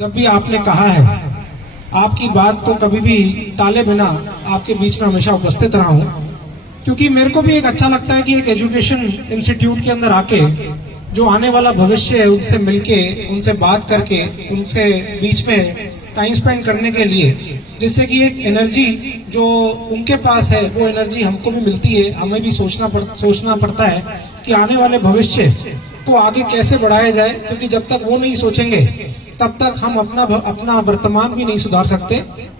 जब भी आपने कहा है, आपकी बात को कभी भी टाले बिना आपके बीच में हमेशा उपस्थित रहा हूं, क्योंकि मेरे को भी एक अच्छा लगता है कि एक एजुकेशन इंस्टीट्यूट के अंदर आके जो आने वाला भविष्य है उनसे मिलके, उनसे बात करके, उनसे बीच में टाइम स्पेंड करने के लिए, जिससे कि एक एनर्जी जो उनके पास है वो एनर्जी हमको भी मिलती है। हमें भी सोचना पड़ता है कि आने वाले भविष्य को आगे कैसे बढ़ाया जाए, क्योंकि जब तक वो नहीं सोचेंगे तब तक हम अपना वर्तमान भी नहीं सुधार सकते।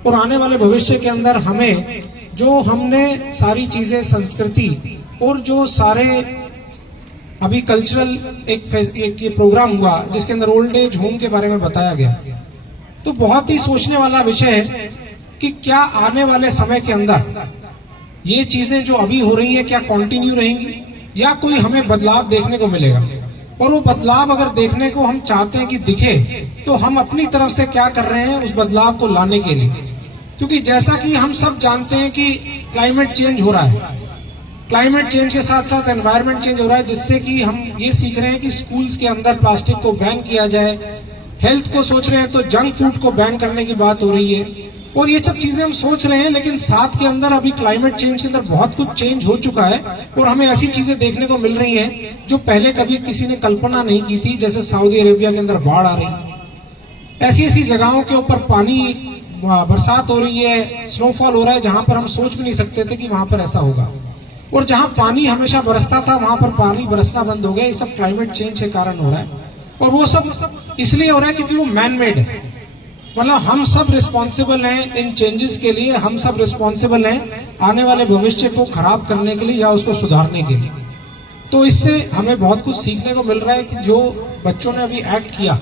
और आने वाले भविष्य के अंदर हमें जो हमने सारी चीजें, संस्कृति और जो सारे अभी कल्चरल एक ये प्रोग्राम हुआ जिसके अंदर ओल्ड एज होम के बारे में बताया गया, तो बहुत ही सोचने वाला विषय है कि क्या आने वाले समय के अंदर ये चीजें जो अभी हो रही है क्या कंटिन्यू रहेंगी या कोई हमें बदलाव देखने को मिलेगा। और वो बदलाव अगर देखने को हम चाहते हैं कि दिखे, तो हम अपनी तरफ से क्या कर रहे हैं उस बदलाव को लाने के लिए। क्योंकि जैसा कि हम सब जानते हैं कि क्लाइमेट चेंज हो रहा है, क्लाइमेट चेंज के साथ साथ एनवायरमेंट चेंज हो रहा है, जिससे कि हम ये सीख रहे हैं कि स्कूल्स के अंदर प्लास्टिक को बैन किया जाए, हेल्थ को सोच रहे हैं तो जंक फूड को बैन करने की बात हो रही है। और ये सब चीजें हम सोच रहे हैं, लेकिन साथ के अंदर अभी क्लाइमेट चेंज के अंदर बहुत कुछ चेंज हो चुका है और हमें ऐसी चीजें देखने को मिल रही हैं जो पहले कभी किसी ने कल्पना नहीं की थी। जैसे सऊदी अरेबिया के अंदर बाढ़ आ रही, ऐसी जगहों के ऊपर पानी, बरसात हो रही है, स्नोफॉल हो रहा है जहां पर हम सोच भी नहीं सकते थे कि वहां पर ऐसा होगा। और जहां पानी हमेशा बरसता था वहां पर पानी बरसना बंद हो गया। ये सब क्लाइमेट चेंज के कारण हो रहा है, और वो सब इसलिए हो रहा है क्योंकि वो मैन मेड है। मतलब हम सब रिस्पॉन्सिबल हैं इन चेंजेस के लिए, हम सब रिस्पॉन्सिबल हैं आने वाले भविष्य को खराब करने के लिए या उसको सुधारने के लिए। तो इससे हमें बहुत कुछ सीखने को मिल रहा है कि जो बच्चों ने अभी एक्ट किया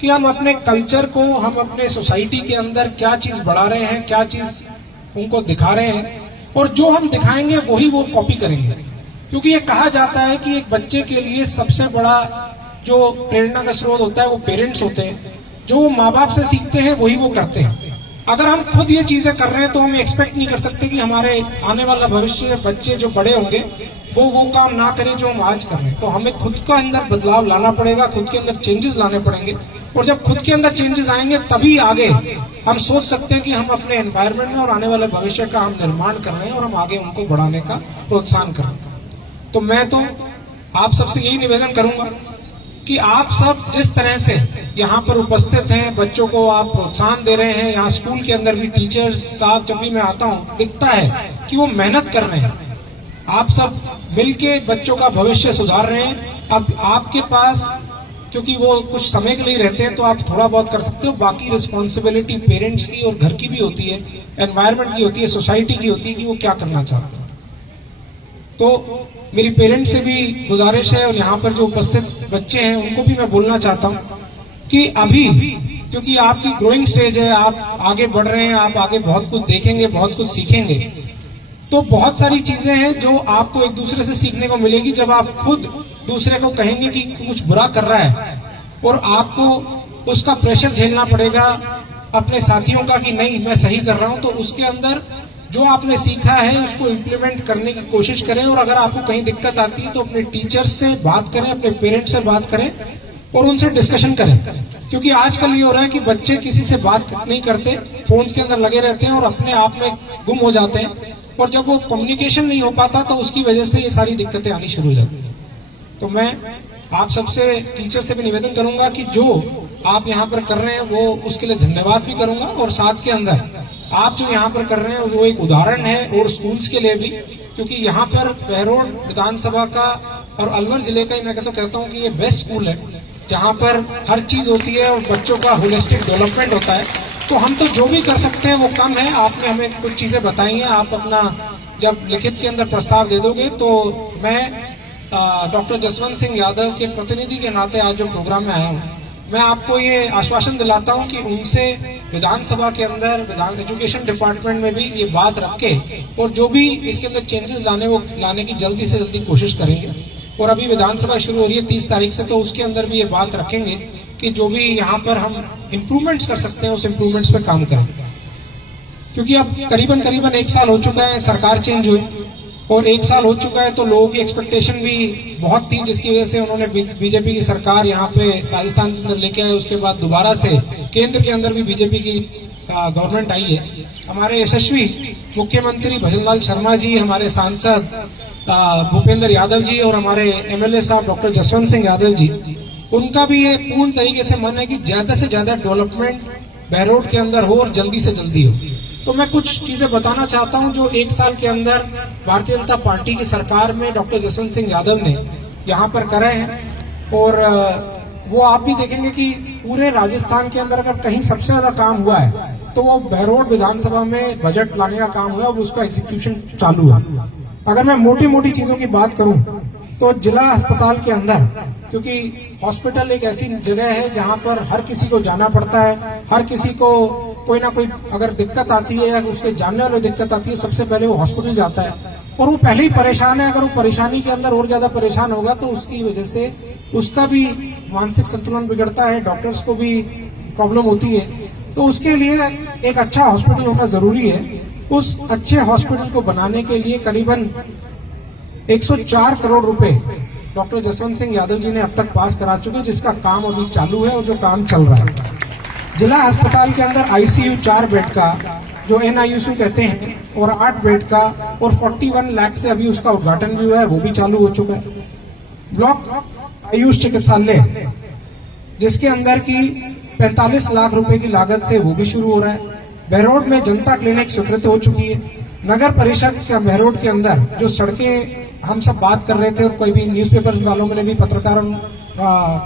कि हम अपने कल्चर को, हम अपने सोसाइटी के अंदर क्या चीज बढ़ा रहे हैं, क्या चीज उनको दिखा रहे हैं, और जो हम दिखाएंगे वही वो कॉपी करेंगे। क्योंकि ये कहा जाता है कि एक बच्चे के लिए सबसे बड़ा जो प्रेरणा का स्रोत होता है वो पेरेंट्स होते हैं। जो माँ बाप से सीखते हैं वही वो करते हैं। अगर हम खुद ये चीजें कर रहे हैं तो हम एक्सपेक्ट नहीं कर सकते कि हमारे आने वाला भविष्य बच्चे जो बड़े होंगे वो काम ना करें जो हम आज कर रहे हैं। तो हमें खुद का अंदर बदलाव लाना पड़ेगा, खुद के अंदर चेंजेस लाने पड़ेंगे। और जब खुद के अंदर चेंजेस आएंगे तभी आगे हम सोच सकते हैं कि हम अपने एनवायरमेंट में और आने वाले भविष्य का हम निर्माण कर रहे हैं और हम आगे उनको बढ़ाने का प्रोत्साहन कर रहे हैं। तो मैं तो आप सबसे यही निवेदन करूंगा कि आप सब जिस तरह से यहाँ पर उपस्थित हैं, बच्चों को आप प्रोत्साहन दे रहे हैं, यहाँ स्कूल के अंदर भी टीचर्स, स्टाफ, जब भी मैं आता हूँ दिखता है कि वो मेहनत कर रहे हैं। आप सब मिलके बच्चों का भविष्य सुधार रहे हैं। अब आपके पास, क्योंकि वो कुछ समय के लिए रहते हैं, तो आप थोड़ा बहुत कर सकते हो। बाकी रिस्पॉन्सिबिलिटी पेरेंट्स की और घर की भी होती है, एनवायरमेंट की होती है, सोसाइटी की होती है कि वो क्या करना चाहते हैं। तो मेरी पेरेंट्स से भी गुजारिश है और यहाँ पर जो उपस्थित बच्चे हैं उनको भी मैं बोलना चाहता हूँ कि अभी, क्योंकि आपकी ग्रोइंग स्टेज है, आप आगे बढ़ रहे हैं, आप आगे बहुत कुछ देखेंगे, बहुत कुछ सीखेंगे, तो बहुत सारी चीजें हैं जो आपको एक दूसरे से सीखने को मिलेगी। जब आप खुद दूसरे को कहेंगे कि कुछ बुरा कर रहा है और आपको उसका प्रेशर झेलना पड़ेगा अपने साथियों का कि नहीं मैं सही कर रहा हूं, तो उसके अंदर जो आपने सीखा है उसको इम्प्लीमेंट करने की कोशिश करें। और अगर आपको कहीं दिक्कत आती है तो अपने टीचर्स से बात करें, अपने पेरेंट्स से बात करें और उनसे डिस्कशन करें। क्योंकि आजकल ये हो रहा है कि बच्चे किसी से बात नहीं करते, फोन्स के अंदर लगे रहते हैं और अपने आप में गुम हो जाते हैं। और जब वो कम्युनिकेशन नहीं हो पाता तो उसकी वजह से ये सारी दिक्कतें आनी शुरू हो जाती हैं। तो मैं आप सबसे, टीचर से भी निवेदन करूंगा कि जो आप यहाँ पर कर रहे हैं वो उसके लिए धन्यवाद भी करूंगा। और साथ के अंदर आप जो यहाँ पर कर रहे हैं वो एक उदाहरण है और स्कूल्स के लिए भी, क्योंकि यहाँ पर बहरोड विधानसभा का और अलवर जिले का ही मैं कहता हूँ कि ये बेस्ट स्कूल है जहाँ पर हर चीज होती है और बच्चों का होलिस्टिक डेवलपमेंट होता है। तो हम तो जो भी कर सकते हैं वो कम है। आपने हमें कुछ चीजें बताई हैं, आप अपना जब लिखित के अंदर प्रस्ताव दे दोगे तो मैं डॉक्टर जसवंत सिंह यादव के प्रतिनिधि के नाते आज जो प्रोग्राम में आया हूँ, मैं आपको ये आश्वासन दिलाता हूँ कि उनसे विधानसभा के अंदर, विधान एजुकेशन डिपार्टमेंट में भी ये बात रख के और जो भी इसके अंदर चेंजेस लाने की जल्दी से जल्दी कोशिश करेंगे। और अभी विधानसभा शुरू हो रही है 30 तारीख से, तो उसके अंदर भी ये बात रखेंगे कि जो भी यहाँ पर हम इम्प्रूवमेंट्स कर सकते हैं उस इम्प्रूवमेंट्स पे काम करें। क्योंकि अब करीबन 1 साल हो चुका है, सरकार चेंज हुई और 1 साल हो चुका है, तो लोगों की एक्सपेक्टेशन भी बहुत थी, जिसकी वजह से उन्होंने बीजेपी की सरकार यहाँ पे राजस्थान के अंदर लेके आए। उसके बाद दोबारा से केंद्र के अंदर भी बीजेपी की गवर्नमेंट आई है। हमारे यशस्वी मुख्यमंत्री भजनलाल शर्मा जी, हमारे सांसद भूपेंद्र यादव जी और हमारे एमएलए साहब डॉक्टर जसवंत सिंह यादव जी, उनका भी ये पूर्ण तरीके से मन है कि ज्यादा से ज्यादा डेवलपमेंट बहरोड के अंदर हो और जल्दी से जल्दी हो। तो मैं कुछ चीजें बताना चाहता हूं जो एक साल के अंदर भारतीय जनता पार्टी की सरकार में डॉक्टर जसवंत सिंह यादव ने यहाँ पर करे हैं। और वो आप भी देखेंगे कि पूरे राजस्थान के अंदर अगर कहीं सबसे ज्यादा काम हुआ है तो वो बहरोड विधानसभा में बजट लाने का काम हुआ और उसका एग्जीक्यूशन चालू है। अगर मैं मोटी मोटी चीजों की बात करूं तो जिला अस्पताल के अंदर, क्योंकि हॉस्पिटल एक ऐसी जगह है जहां पर हर किसी को जाना पड़ता है, हर किसी को कोई ना कोई अगर दिक्कत आती है या उसके जानने वाले दिक्कत आती है, सबसे पहले वो हॉस्पिटल जाता है और वो पहले ही परेशान है। अगर वो परेशानी के अंदर और ज्यादा परेशान होगा तो उसकी वजह से उसका भी मानसिक संतुलन बिगड़ता है, डॉक्टर्स को भी प्रॉब्लम होती है। तो उसके लिए एक अच्छा हॉस्पिटल होना जरूरी है। उस अच्छे हॉस्पिटल को बनाने के लिए करीबन 104 करोड़ रुपए डॉक्टर जसवंत सिंह यादव जी ने अब तक पास करा चुके, जिसका काम अभी चालू है और जो काम चल रहा है। जिला अस्पताल के अंदर आईसीयू 4 बेड का, जो एनआईसीयू कहते हैं, और 8 बेड का और 41 लाख से अभी उसका उद्घाटन भी हुआ है, वो भी चालू हो चुका है। ब्लॉक आयुष चिकित्सालय जिसके अंदर की 45 लाख रुपए की लागत से वो भी शुरू हो रहा है। बहरोड में जनता क्लिनिक स्वीकृत हो चुकी है। नगर परिषद का बहरोड के अंदर जो सड़कें हम सब बात कर रहे थे और कोई भी न्यूज़पेपर्स वालों ने भी, पत्रकारों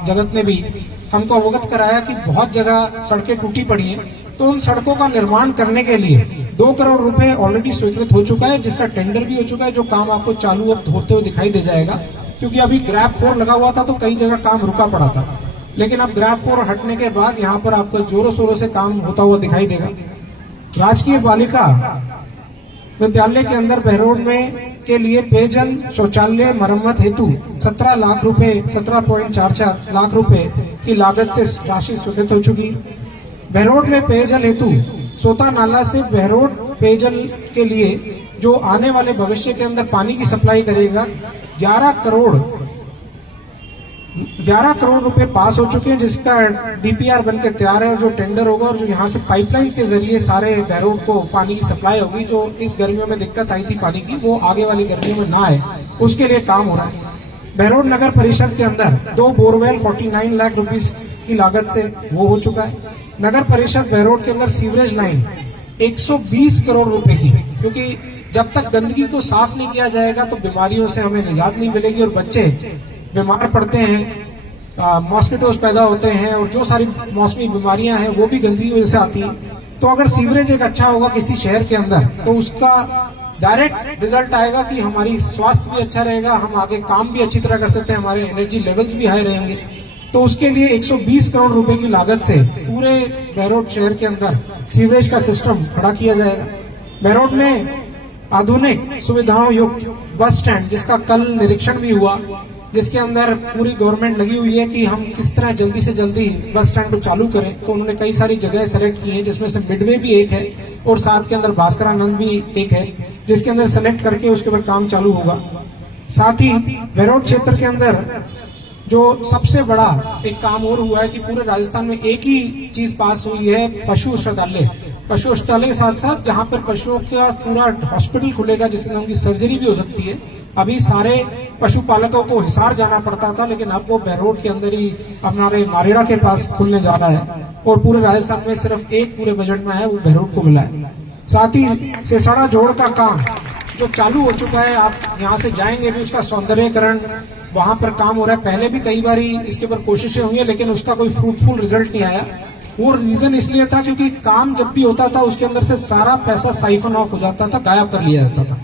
जगत ने भी हमको अवगत कराया कि बहुत जगह सड़कें टूटी पड़ी हैं, तो उन सड़कों का निर्माण करने के लिए 2 करोड़ रुपए ऑलरेडी स्वीकृत हो चुका है, जिसका टेंडर भी हो चुका है, जो काम आपको चालू होते हुए दिखाई दे जाएगा। क्योंकि अभी ग्रैब 4 लगा हुआ था तो कई जगह काम रुका पड़ा था, लेकिन अब ग्रैब 4 हटने के बाद यहाँ पर आपको जोरों शोरों से काम होता हुआ दिखाई देगा। राजकीय बालिका विद्यालय के अंदर बहरोड में के लिए पेयजल शौचालय मरम्मत हेतु 17 लाख रुपए 17.44 लाख रुपए की लागत से राशि स्वीकृत हो चुकी। बहरोड में पेयजल हेतु सोता नाला से बहरोड पेयजल के लिए जो आने वाले भविष्य के अंदर पानी की सप्लाई करेगा 11 करोड़ रुपए पास हो चुके हैं, जिसका डीपीआर बनकर तैयार है और जो टेंडर होगा और जो यहाँ से पाइपलाइंस के जरिए सारे बहरोड को पानी की सप्लाई होगी। जो इस गर्मियों में दिक्कत आई थी पानी की, वो आगे वाली गर्मियों में ना आए, उसके लिए काम हो रहा है। बहरोड नगर परिषद के अंदर 2 बोरवेल 49 लाख रुपीस की लागत से वो हो चुका है। नगर परिषद बहरोड के अंदर सीवरेज लाइन 120 करोड़ रुपए की, क्योंकि जब तक गंदगी को साफ नहीं किया जाएगा तो बीमारियों से हमें निजात नहीं मिलेगी और बच्चे बीमार पड़ते हैं, मॉस्किटोज पैदा होते हैं और जो सारी मौसमी बीमारियां हैं वो भी गंदगी की वजह से आती हैं। तो अगर सीवरेज एक अच्छा होगा किसी शहर के अंदर तो उसका डायरेक्ट रिजल्ट आएगा कि हमारी स्वास्थ्य भी अच्छा रहेगा, हम आगे काम भी अच्छी तरह कर सकते हैं, हमारे एनर्जी लेवल्स भी हाई रहेंगे। तो उसके लिए 120 करोड़ रुपए की लागत से पूरे बहरोड शहर के अंदर सीवरेज का सिस्टम खड़ा किया जाएगा। बहरोड में आधुनिक सुविधाओं युक्त बस स्टैंड, जिसका कल निरीक्षण भी हुआ, जिसके अंदर पूरी गवर्नमेंट लगी हुई है कि हम किस तरह जल्दी से जल्दी बस स्टैंड को चालू करें। तो उन्होंने कई सारी जगह सेलेक्ट की है, जिसमें से मिडवे भी एक है और साथ के अंदर भास्करानंद भी एक है, जिसके अंदर सेलेक्ट करके उसके ऊपर काम चालू होगा। साथ ही बहरोड क्षेत्र के अंदर जो सबसे बड़ा एक काम और हुआ है कि पूरे राजस्थान में एक ही चीज पास हुई है, पशु औषधालय। पशु औषधालय के साथ साथ जहां पर पशुओं का पूरा हॉस्पिटल खुलेगा, जिसमें उनकी सर्जरी भी हो सकती है। अभी सारे पशुपालकों को हिसार जाना पड़ता था, लेकिन अब वो बहरोड के अंदर ही हमारे नारेड़ा के पास खुलने जा रहा है और पूरे राजस्थान में सिर्फ एक पूरे बजट में है, वो बहरोड को मिला है। साथ ही सेसड़ा जोड़ का काम जो चालू हो चुका है, आप यहाँ से जाएंगे भी, उसका सौंदर्यकरण वहां पर काम हो रहा है। पहले भी कई बार इसके ऊपर कोशिशें हुई है, लेकिन उसका कोई फ्रूटफुल रिजल्ट नहीं आया। वो रीजन इसलिए था क्योंकि काम जब भी होता था उसके अंदर से सारा पैसा साइफन ऑफ हो जाता था, गायब कर लिया जाता था,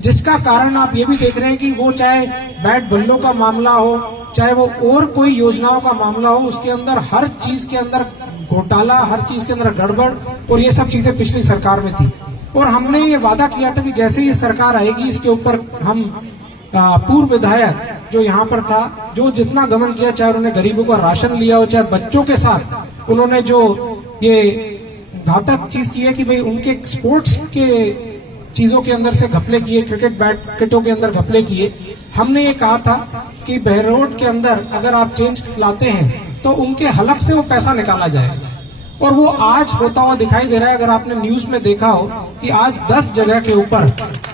जिसका कारण आप ये भी देख रहे हैं कि वो चाहे बैट बल्लों का मामला हो, चाहे वो और कोई योजनाओं का मामला हो, उसके अंदर हर चीज के अंदर घोटाला, हर चीज के अंदर गड़बड़, और ये सब चीजें पिछली सरकार में थी। और हमने ये वादा किया था कि जैसे ये सरकार आएगी इसके ऊपर हम पूर्व विधायक जो यहाँ पर था, जो जितना गमन किया, चाहे उन्होंने गरीबों का राशन लिया हो, चाहे बच्चों के साथ उन्होंने जो ये घातक चीज की है कि भाई उनके स्पोर्ट्स के चीजों के अंदर से घपले किए, क्रिकेट बैट किटों के अंदर घपले किए। हमने ये कहा था कि बहरोड के अंदर अगर आप चेंज लाते हैं तो उनके हलक से वो पैसा निकाला जाएगा। और वो आज होता हुआ दिखाई दे रहा है। अगर आपने न्यूज में देखा हो कि आज 10 जगह के ऊपर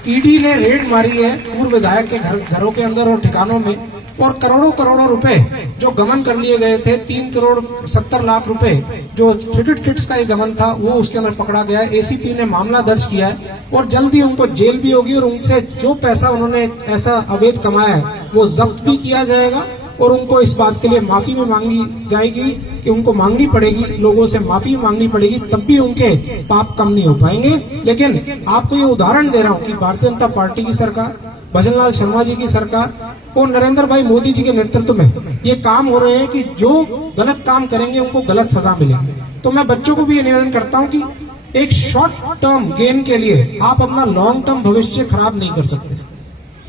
ईडी ने रेड मारी है पूर्व विधायक के घरों के अंदर और ठिकानों में, और करोड़ों करोड़ों रुपए जो गबन कर लिए गए थे, 3,70,00,000 रुपए जो क्रिकेट किट्स का एक गबन था, वो उसके अंदर पकड़ा गया है। एसीपी ने मामला दर्ज किया है और जल्दी उनको जेल भी होगी और उनसे जो पैसा उन्होंने ऐसा अवैध कमाया है वो जब्त भी किया जाएगा और उनको इस बात के लिए माफी भी मांगी जाएगी कि उनको मांगनी पड़ेगी, लोगों से माफी मांगनी पड़ेगी, तब भी उनके पाप कम नहीं हो पाएंगे। लेकिन आपको ये उदाहरण दे रहा हूं कि भारतीय जनता पार्टी की सरकार, भजनलाल शर्मा जी की सरकार और नरेंद्र भाई मोदी जी के नेतृत्व में ये काम हो रहे हैं कि जो गलत काम करेंगे उनको गलत सजा मिलेगी। तो मैं बच्चों को भी ये निवेदन करता हूं कि एक शॉर्ट टर्म गेन के लिए आप अपना लॉन्ग टर्म भविष्य खराब नहीं कर सकते।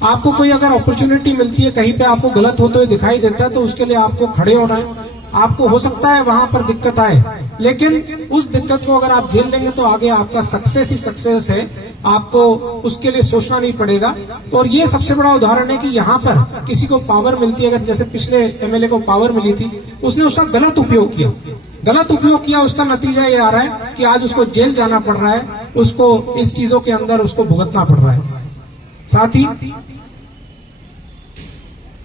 आपको कोई अगर अपॉर्चुनिटी मिलती है, कहीं पे आपको गलत होते हुए दिखाई देता है, तो उसके लिए आपको खड़े होना है। आपको हो सकता है वहां पर दिक्कत आए, लेकिन उस दिक्कत को अगर आप झेल लेंगे तो आगे आपका सक्सेस ही सक्सेस है, आपको उसके लिए सोचना नहीं पड़ेगा। तो और ये सबसे बड़ा उदाहरण है कि यहाँ पर किसी को पावर मिलती है, अगर जैसे पिछले एमएलए को पावर मिली थी, उसने उसका गलत उपयोग किया, उसका नतीजा ये आ रहा है कि आज उसको जेल जाना पड़ रहा है, उसको इस चीजों के अंदर उसको भुगतना पड़ रहा है। साथ ही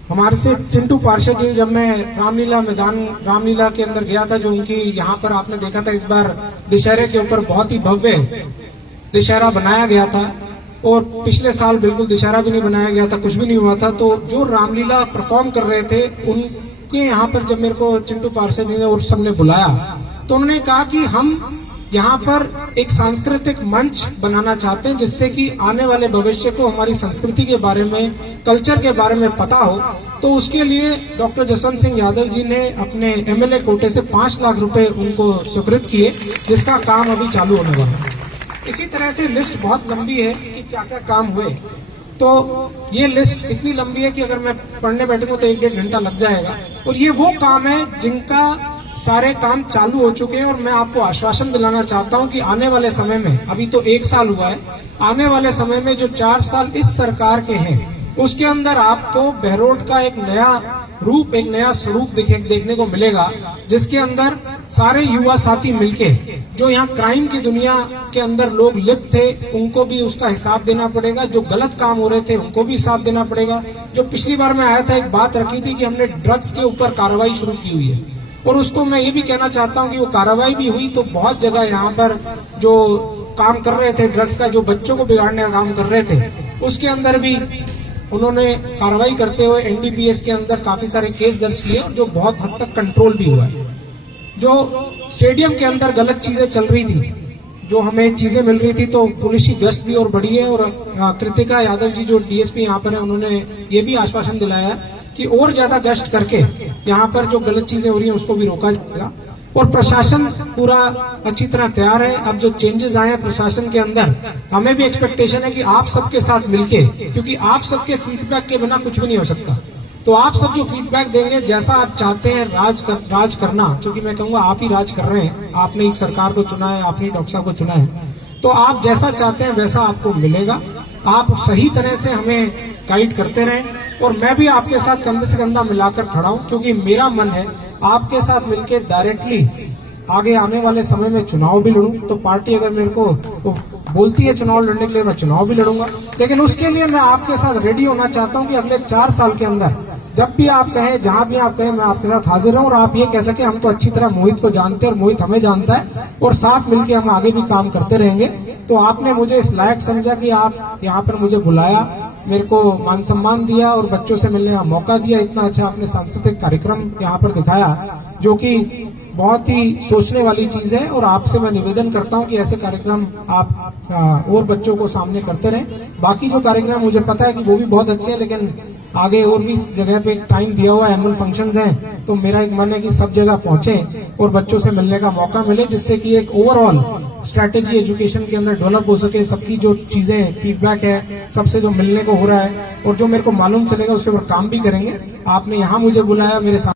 हमारे से चिंटू पार्षद जी, जब मैं रामलीला के अंदर गया था, जो उनकी यहाँ पर आपने देखा था, इस बार दशहरे के ऊपर बहुत ही भव्य दशहरा बनाया गया था और पिछले साल बिल्कुल दशहरा भी नहीं बनाया गया था, कुछ भी नहीं हुआ था। तो जो रामलीला परफॉर्म कर रहे थे उनके यहाँ पर जब मेरे को चिंटू पार्षद जी ने और सबने बुलाया तो उन्होंने कहा कि हम यहाँ पर एक सांस्कृतिक मंच बनाना चाहते हैं जिससे कि आने वाले भविष्य को हमारी संस्कृति के बारे में, कल्चर के बारे में पता हो। तो उसके लिए डॉक्टर जसवंत सिंह यादव जी ने अपने एमएलए कोटे से 5 लाख रुपए उनको स्वीकृत किए, जिसका काम अभी चालू होने वाला है। इसी तरह से लिस्ट बहुत लंबी है कि क्या क्या काम हुए। तो ये लिस्ट इतनी लंबी है कि अगर मैं पढ़ने बैठूंगा तो 1-1.5 घंटा लग जाएगा। और ये वो काम है जिनका सारे काम चालू हो चुके हैं और मैं आपको आश्वासन दिलाना चाहता हूं कि आने वाले समय में, अभी तो 1 साल हुआ है, आने वाले समय में जो 4 साल इस सरकार के हैं उसके अंदर आपको बहरोड का एक नया रूप, एक नया स्वरूप देखने को मिलेगा, जिसके अंदर सारे युवा साथी मिलके, जो यहाँ क्राइम की दुनिया के अंदर लोग लिप्त थे उनको भी उसका हिसाब देना पड़ेगा, जो गलत काम हो रहे थे उनको भी हिसाब देना पड़ेगा। जो पिछली बार मैं आया था एक बात रखी थी कि हमने ड्रग्स के ऊपर कार्रवाई शुरू की हुई है और उसको मैं ये भी कहना चाहता हूँ कि वो कार्रवाई भी हुई। तो बहुत जगह यहाँ पर जो काम कर रहे थे ड्रग्स का, जो बच्चों को बिगाड़ने का काम कर रहे थे, उसके अंदर भी उन्होंने कार्रवाई करते हुए एनडीपीएस के अंदर काफी सारे केस दर्ज किए और जो बहुत हद तक कंट्रोल भी हुआ है। जो स्टेडियम के अंदर गलत चीजें चल रही थी, जो हमें चीजें मिल रही थी, तो पुलिस की गश्त भी और बढ़ी है। और कृतिका यादव जी जो डीएसपी यहाँ पर है, उन्होंने ये भी आश्वासन दिलाया कि और ज्यादा गश्त करके यहाँ पर जो गलत चीजें हो रही हैं उसको भी रोका जाएगा। और प्रशासन पूरा अच्छी तरह तैयार है। अब जो चेंजेस आए हैं प्रशासन के अंदर, हमें भी एक्सपेक्टेशन है कि आप सबके साथ मिलके, क्योंकि आप सबके फीडबैक के बिना कुछ भी नहीं हो सकता, तो आप सब जो फीडबैक देंगे, जैसा आप चाहते हैं राज करना, क्योंकि मैं कहूंगा आप ही राज कर रहे हैं, आपने एक सरकार को चुना है, आपने डॉक्टर साहब को चुना है, तो आप जैसा चाहते हैं वैसा आपको मिलेगा। आप सही तरह से हमें गाइड करते रहें और मैं भी आपके साथ कंधे से कंधा मिलाकर खड़ा हूं, क्योंकि मेरा मन है आपके साथ मिलकर डायरेक्टली आगे आने वाले समय में चुनाव भी लड़ूं। तो पार्टी अगर मेरे को बोलती है चुनाव लड़ने के लिए, मैं चुनाव भी लड़ूंगा, लेकिन उसके लिए मैं आपके साथ रेडी होना चाहता हूं कि अगले 4 साल के अंदर जब भी आप कहें, जहां भी आप कहें, मैं आपके साथ हाजिर हूं और आप ये कह सके हम तो अच्छी तरह मोहित को जानते हैं और मोहित हमें जानता है और साथ मिलकर हम आगे भी काम करते रहेंगे। तो आपने मुझे इस लायक समझा कि आप यहाँ पर मुझे बुलाया, मेरे को मान सम्मान दिया और बच्चों से मिलने का मौका दिया। इतना अच्छा आपने सांस्कृतिक कार्यक्रम यहाँ पर दिखाया, जो कि बहुत ही सोचने वाली चीज है। और आपसे मैं निवेदन करता हूँ कि ऐसे कार्यक्रम आप और बच्चों को सामने करते रहें। बाकी जो कार्यक्रम मुझे पता है कि वो भी बहुत अच्छे हैं, लेकिन आगे और भी इस जगह पे टाइम दिया हुआ है, एनुअल फंक्शंस हैं, तो मेरा एक मन है कि सब जगह पहुंचे और बच्चों से मिलने का मौका मिले, जिससे कि एक ओवरऑल स्ट्रैटेजी एजुकेशन के अंदर डेवलप हो सके। सबकी जो चीजें फीडबैक है, सबसे जो मिलने को हो रहा है और जो मेरे को मालूम चलेगा उसके ऊपर काम भी करेंगे। आपने यहाँ मुझे बुलाया, मेरे साथ